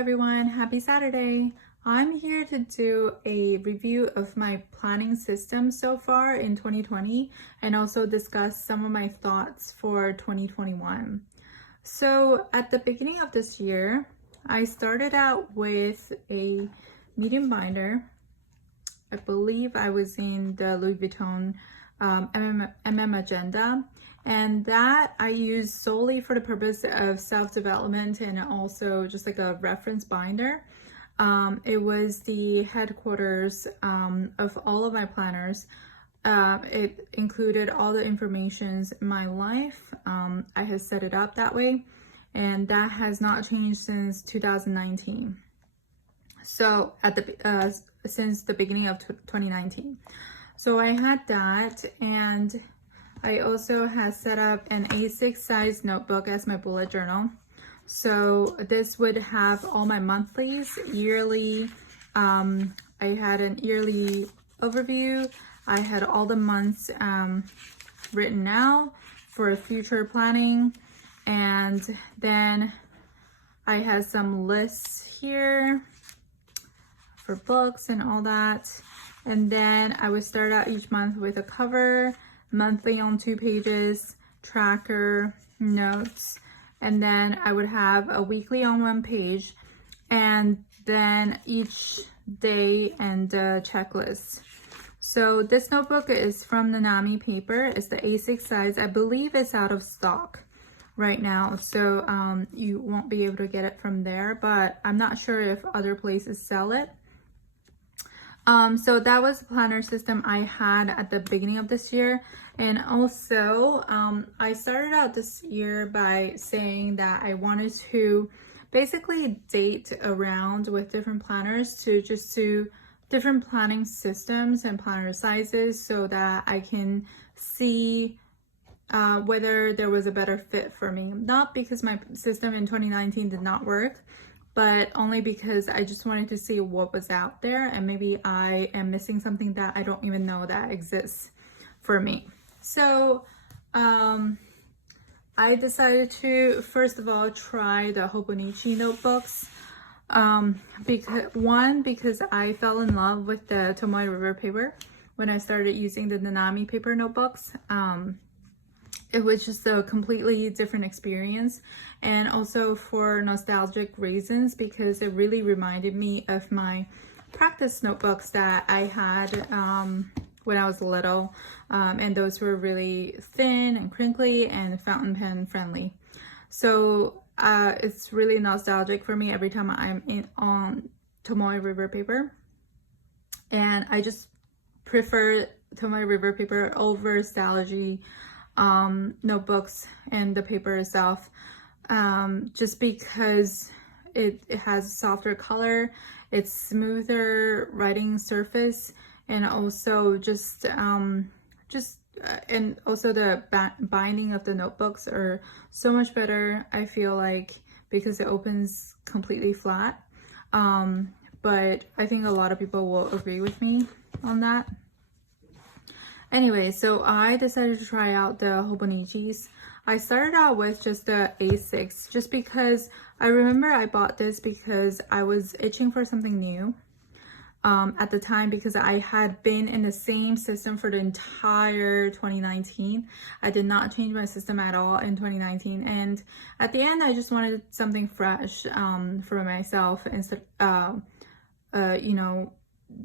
everyone, happy Saturday. I'm here to do a review of my planning system so far in 2020 and also discuss some of my thoughts for 2021. So at the beginning of this year, I started out with a medium binder. I believe I was in the Louis Vuitton MM Agenda, and that I use solely for the purpose of self-development and also just like a reference binder. It was the headquarters of all of my planners. It included all the informations in my life. I have set it up that way, and that has not changed since 2019. So since the beginning of 2019. So I had that, and I also had set up an A6 size notebook as my bullet journal. So this would have all my monthlies, yearly. I had an yearly overview. I had all the months written out for future planning. And then I had some lists here for books and all that. And then I would start out each month with a cover, monthly on 2 pages, tracker, notes, and then I would have a weekly on 1 page, and then each day and a checklist. So this notebook is from Nanami paper. It's the A6 size. I believe it's out of stock right now, so you won't be able to get it from there, but I'm not sure if other places sell it. So that was the planner system I had at the beginning of this year. And also, I started out this year by saying that I wanted to basically date around with different planners to just do different planning systems and planner sizes so that I can see whether there was a better fit for me. Not because my system in 2019 did not work, but only because I just wanted to see what was out there, and maybe I am missing something that I don't even know that exists for me. So I decided to first of all try the Hobonichi notebooks, because I fell in love with the Tomoe River paper when I started using the Nanami paper notebooks. It was just a completely different experience, and also for nostalgic reasons, because it really reminded me of my practice notebooks that I had when I was little, and those were really thin and crinkly and fountain pen friendly. So it's really nostalgic for me every time I'm on Tomoe River paper, and I just prefer Tomoe River paper over Stalogy notebooks and the paper itself, just because it has a softer color, it's smoother writing surface, and also and also the binding of the notebooks are so much better, I feel like, because it opens completely flat. But I think a lot of people will agree with me on that. Anyway, so I decided to try out the Hobonichis. I started out with just the A6, just because I remember I bought this because I was itching for something new at the time, because I had been in the same system for the entire 2019. I did not change my system at all in 2019, and at the end I just wanted something fresh for myself, instead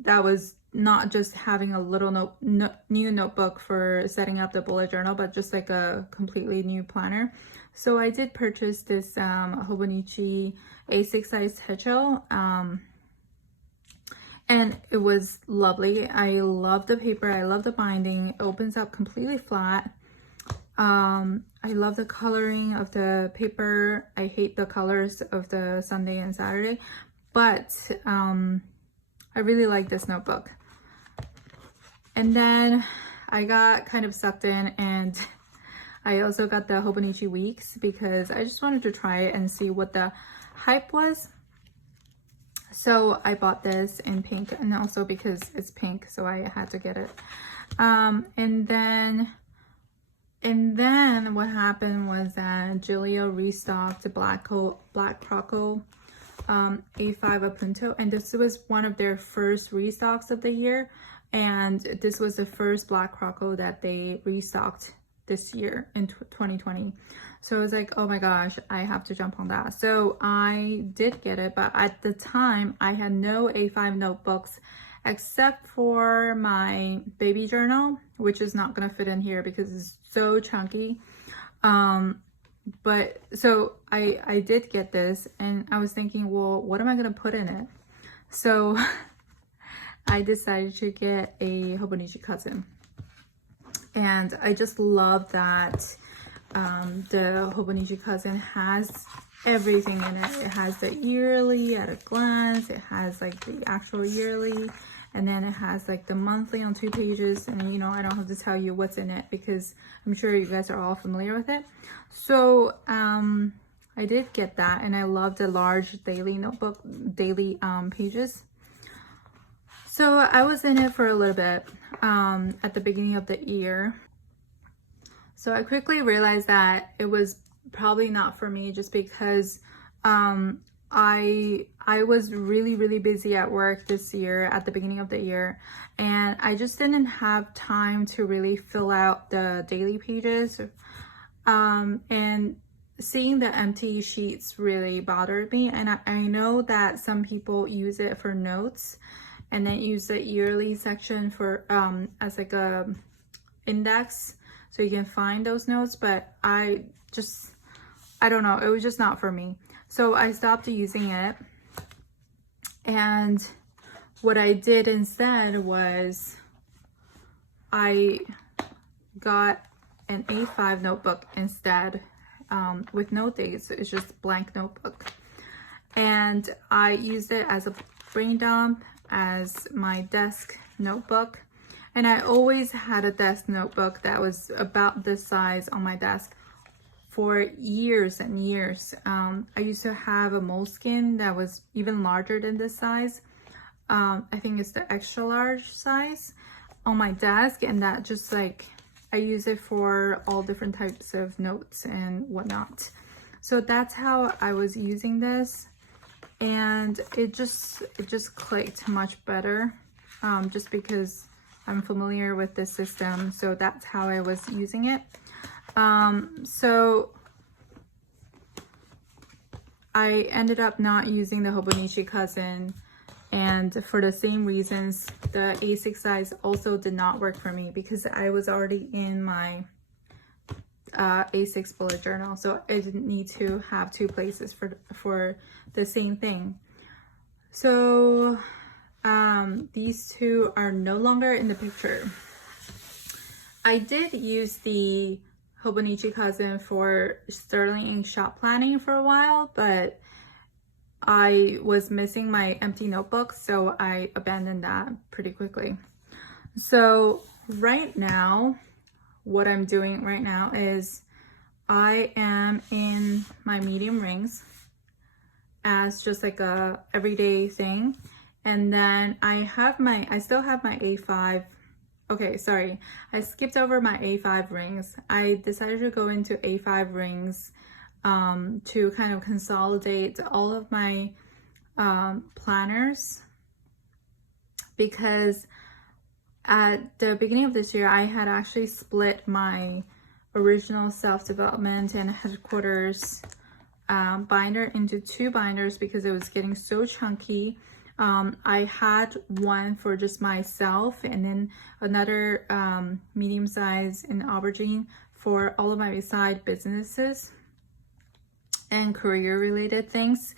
that was not just having a little new notebook for setting up the bullet journal, but just like a completely new planner. So I did purchase this Hobonichi A6 size Techo, and it was lovely. I love the paper, I love the binding. It opens up completely flat. I love the coloring of the paper. I hate the colors of the Sunday and Saturday, but I really like this notebook. And then I got kind of sucked in, and I also got the Hobonichi Weeks because I just wanted to try it and see what the hype was. So I bought this in pink, and also because it's pink, so I had to get it. And then what happened was that Gillio restocked Black Croco A5 Appunto, and this was one of their first restocks of the year, and this was the first Black Croco that they restocked this year in 2020. So I was like, oh my gosh, I have to jump on that. So I did get it, but at the time I had no A5 notebooks except for my baby journal, which is not gonna fit in here because it's so chunky. But so I did get this, and I was thinking, well, what am I gonna put in it? So I decided to get a Hobonichi cousin, and I just love that the Hobonichi cousin has everything in it. It has the yearly at a glance, it has like the actual yearly, and then it has like the monthly on 2 pages. And you know, I don't have to tell you what's in it because I'm sure you guys are all familiar with it. So I did get that, and I love the large daily notebook, daily pages. So I was in it for a little bit at the beginning of the year. So I quickly realized that it was probably not for me, just because I was really busy at work this year at the beginning of the year, and I just didn't have time to really fill out the daily pages, and seeing the empty sheets really bothered me. And I know that some people use it for notes and then use the yearly section for as like a index so you can find those notes, but I don't know, it was just not for me. So I stopped using it, and what I did instead was I got an A5 notebook instead, with no dates. It's just blank notebook, and I used it as a brain dump, as my desk notebook. And I always had a desk notebook that was about this size on my desk for years and years. I used to have a Moleskine that was even larger than this size. I think it's the extra large size on my desk, and that just like, I use it for all different types of notes and whatnot. So that's how I was using this, and it just clicked much better, just because I'm familiar with this system. So that's how I was using it. So I ended up not using the Hobonichi cousin, and for the same reasons, the A6 size also did not work for me because I was already in my A6 bullet journal, so I didn't need to have 2 places for the same thing. So these two are no longer in the picture. I did use the Hobonichi cousin for Sterling ink shop planning for a while, but I was missing my empty notebook, so I abandoned that pretty quickly. So right now, what I'm doing right now is I am in my medium rings as just like a everyday thing. And then I still have my A5. Okay, sorry, I skipped over my A5 rings. I decided to go into A5 rings to kind of consolidate all of my planners, because at the beginning of this year, I had actually split my original self-development and headquarters binder into 2 binders because it was getting so chunky. I had one for just myself, and then another medium size in aubergine for all of my side businesses and career related things.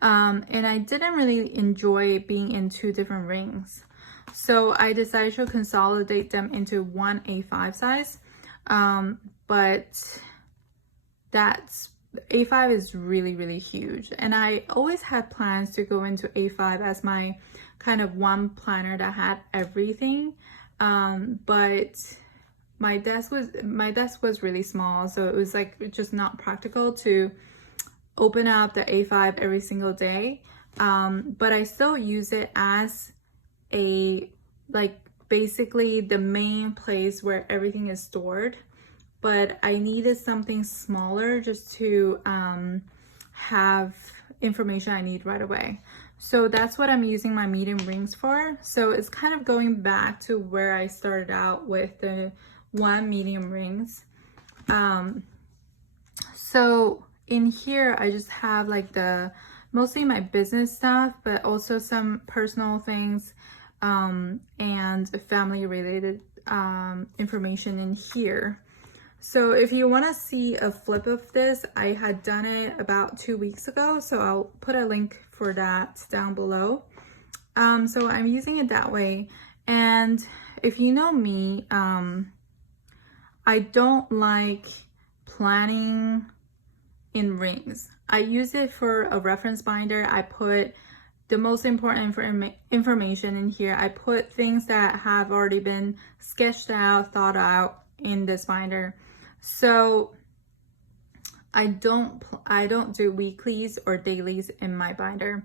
And I didn't really enjoy being in 2 different rings. So I decided to consolidate them into 1 A5 size. But that's A5 is really huge, and I always had plans to go into A5 as my kind of one planner that had everything, but my desk was really small, so it was like just not practical to open up the A5 every single day. But I still use it as a, like, basically the main place where everything is stored. But I needed something smaller just to have information I need right away. So that's what I'm using my medium rings for. So it's kind of going back to where I started out with the 1 medium rings. So in here, I just have like mostly my business stuff, but also some personal things and family related information in here. So if you want to see a flip of this, I had done it about 2 weeks ago, so I'll put a link for that down below. So I'm using it that way. And if you know me, I don't like planning in rings. I use it for a reference binder. I put the most important information in here. I put things that have already been sketched out, thought out in this binder. So I don't do weeklies or dailies in my binder.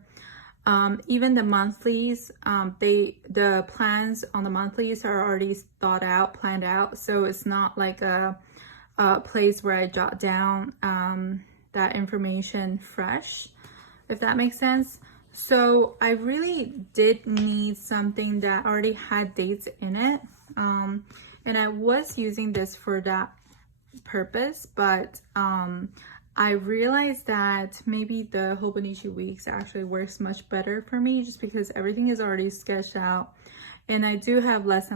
Even the monthlies, the plans on the monthlies are already thought out, planned out. So it's not like a place where I jot down that information fresh, if that makes sense. So I really did need something that already had dates in it. And I was using this for that purpose, but I realized that maybe the Hobonichi weeks actually works much better for me, just because everything is already sketched out, and I do have less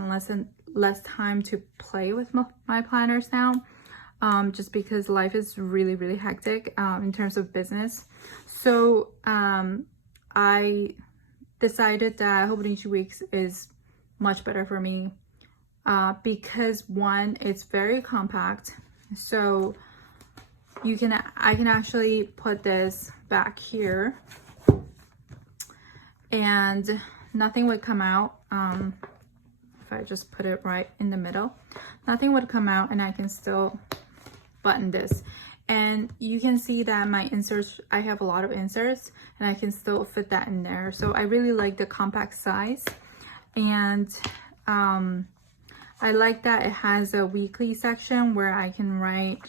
time to play with my planners now, just because life is really hectic in terms of business. So I decided that Hobonichi weeks is much better for me because one, it's very compact. So I can actually put this back here and nothing would come out. If I just put it right in the middle, nothing would come out, and I can still button this. And you can see that my inserts, I have a lot of inserts, and I can still fit that in there. So I really like the compact size, and I like that it has a weekly section where I can write,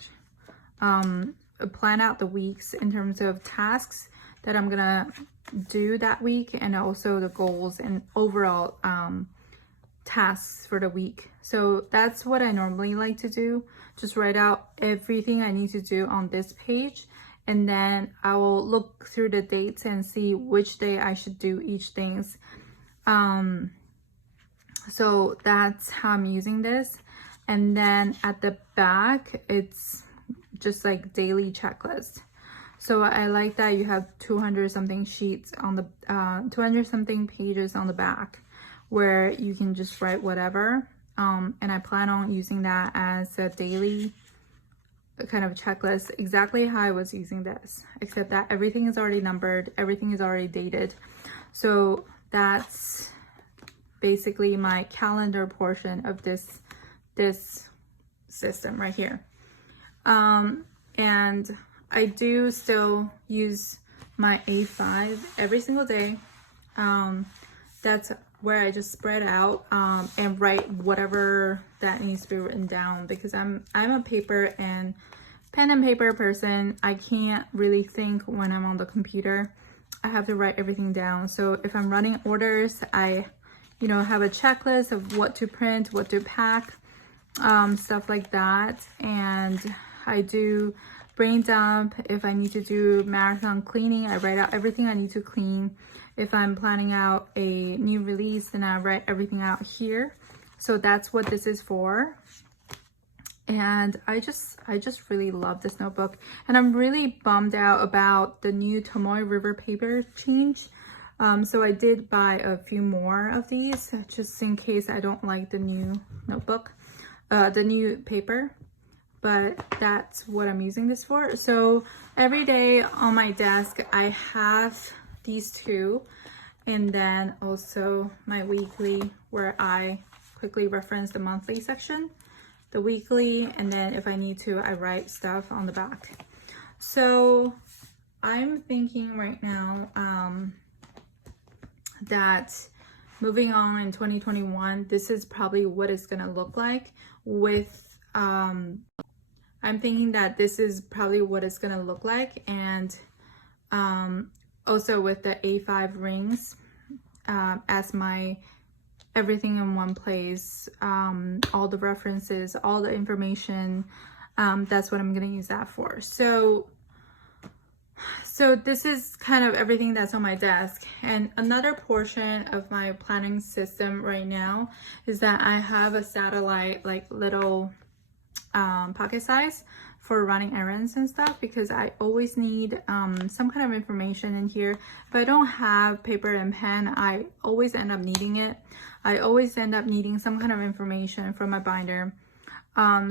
plan out the weeks in terms of tasks that I'm gonna do that week, and also the goals and overall tasks for the week. So that's what I normally like to do. Just write out everything I need to do on this page, and then I will look through the dates and see which day I should do each things. So that's how I'm using this. And then at the back, it's just like daily checklist. So I like that you have 200 something sheets on the 200 something pages on the back where you can just write whatever. And I plan on using that as a daily kind of checklist, exactly how I was using this, except that everything is already numbered, everything is already dated. So that's basically my calendar portion of this system right here. And I do still use my A5 every single day. That's where I just spread out and write whatever that needs to be written down, because I'm a paper and pen and paper person. I can't really think when I'm on the computer. I have to write everything down. So if I'm running orders, I have a checklist of what to print, what to pack, stuff like that. And I do brain dump. If I need to do marathon cleaning, I write out everything I need to clean. If I'm planning out a new release, then I write everything out here. So that's what this is for. And I just really love this notebook. And I'm really bummed out about the new Tomoe River paper change. So I did buy a few more of these just in case I don't like the new notebook, the new paper. But that's what I'm using this for. So every day on my desk, I have these two, and then also my weekly where I quickly reference the monthly section, the weekly, and then if I need to, I write stuff on the back. So I'm thinking right now that moving on in 2021, this is probably what it's gonna look like with I'm thinking that this is probably what it's gonna look like, and Also with the A5 rings as my everything in one place, all the references, all the information, that's what I'm gonna use that for. So this is kind of everything that's on my desk. And another portion of my planning system right now is that I have a satellite, like little pocket size for running errands and stuff, because I always need some kind of information in here. If I don't have paper and pen, I always end up needing it. I always end up needing some kind of information from my binder.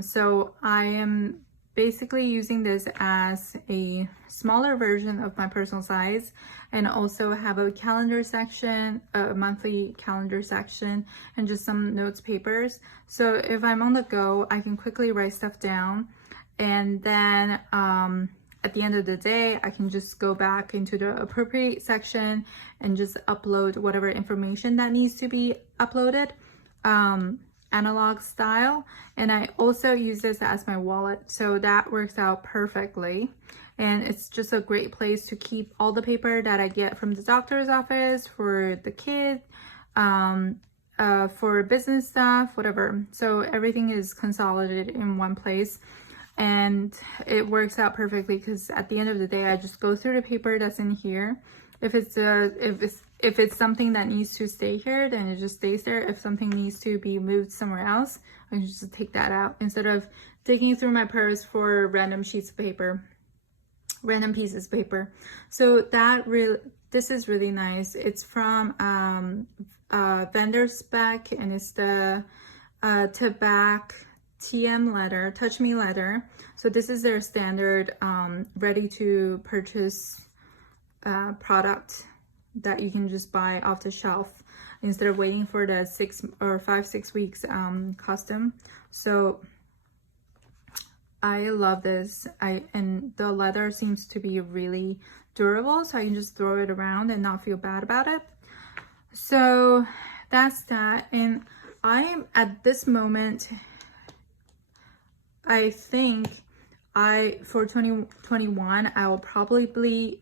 So I am basically using this as a smaller version of my personal size, and also have a calendar section, a monthly calendar section, and just some notes papers. So if I'm on the go, I can quickly write stuff down, and then at the end of the day, I can just go back into the appropriate section and just upload whatever information that needs to be uploaded. Analog style. And I also use this as my wallet, so that works out perfectly. And it's just a great place to keep all the paper that I get from the doctor's office, for the kid, for business stuff, whatever. So everything is consolidated in one place, and it works out perfectly because at the end of the day, I just go through the paper that's in here. If it's something that needs to stay here, then it just stays there. If something needs to be moved somewhere else, I can just take that out instead of digging through my purse for random sheets of paper, random pieces of paper. So this is really nice. It's from vendor spec, and it's the Tobacco TM leather, Touch Me leather. So this is their standard ready to purchase product that you can just buy off the shelf instead of waiting for the 5-6 weeks custom. So I love this. And the leather seems to be really durable, so I can just throw it around and not feel bad about it. So that's that. And I am at this moment, I think for 2021, I will probably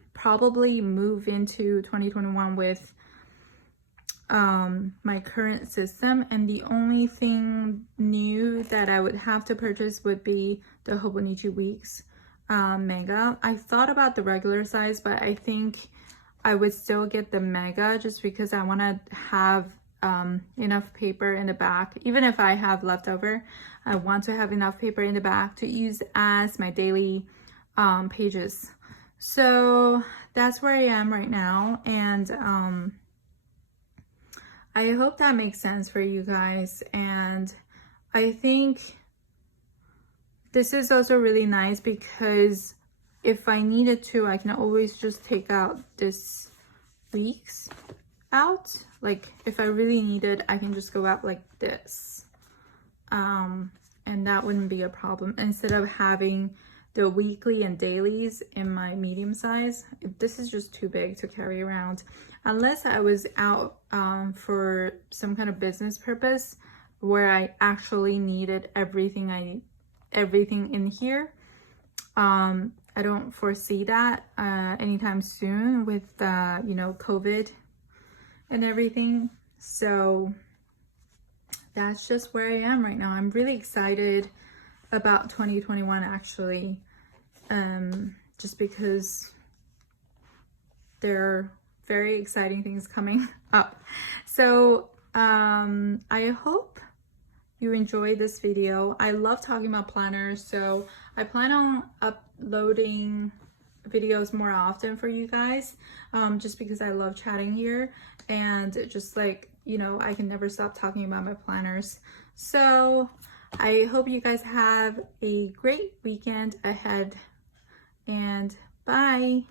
move into 2021 with my current system, and the only thing new that I would have to purchase would be the Hobonichi Weeks Mega. I thought about the regular size, but I think I would still get the Mega just because I want to have enough paper in the back. Even if I have leftover, I want to have enough paper in the back to use as my daily pages. So that's where I am right now, and I hope that makes sense for you guys. And I think this is also really nice because if I needed to, I can always just take out this weeks out. Like if I really need it, I can just go out like this, and that wouldn't be a problem, instead of having the weekly and dailies in my medium size. This is just too big to carry around unless I was out for some kind of business purpose where I actually needed everything in here. I don't foresee that anytime soon with COVID and everything. So that's just where I am right now. I'm really excited about 2021 actually, just because there are very exciting things coming up. So I hope you enjoyed this video. I love talking about planners, so I plan on uploading videos more often for you guys, just because I love chatting here, and just like, I can never stop talking about my planners. So I hope you guys have a great weekend ahead, and bye.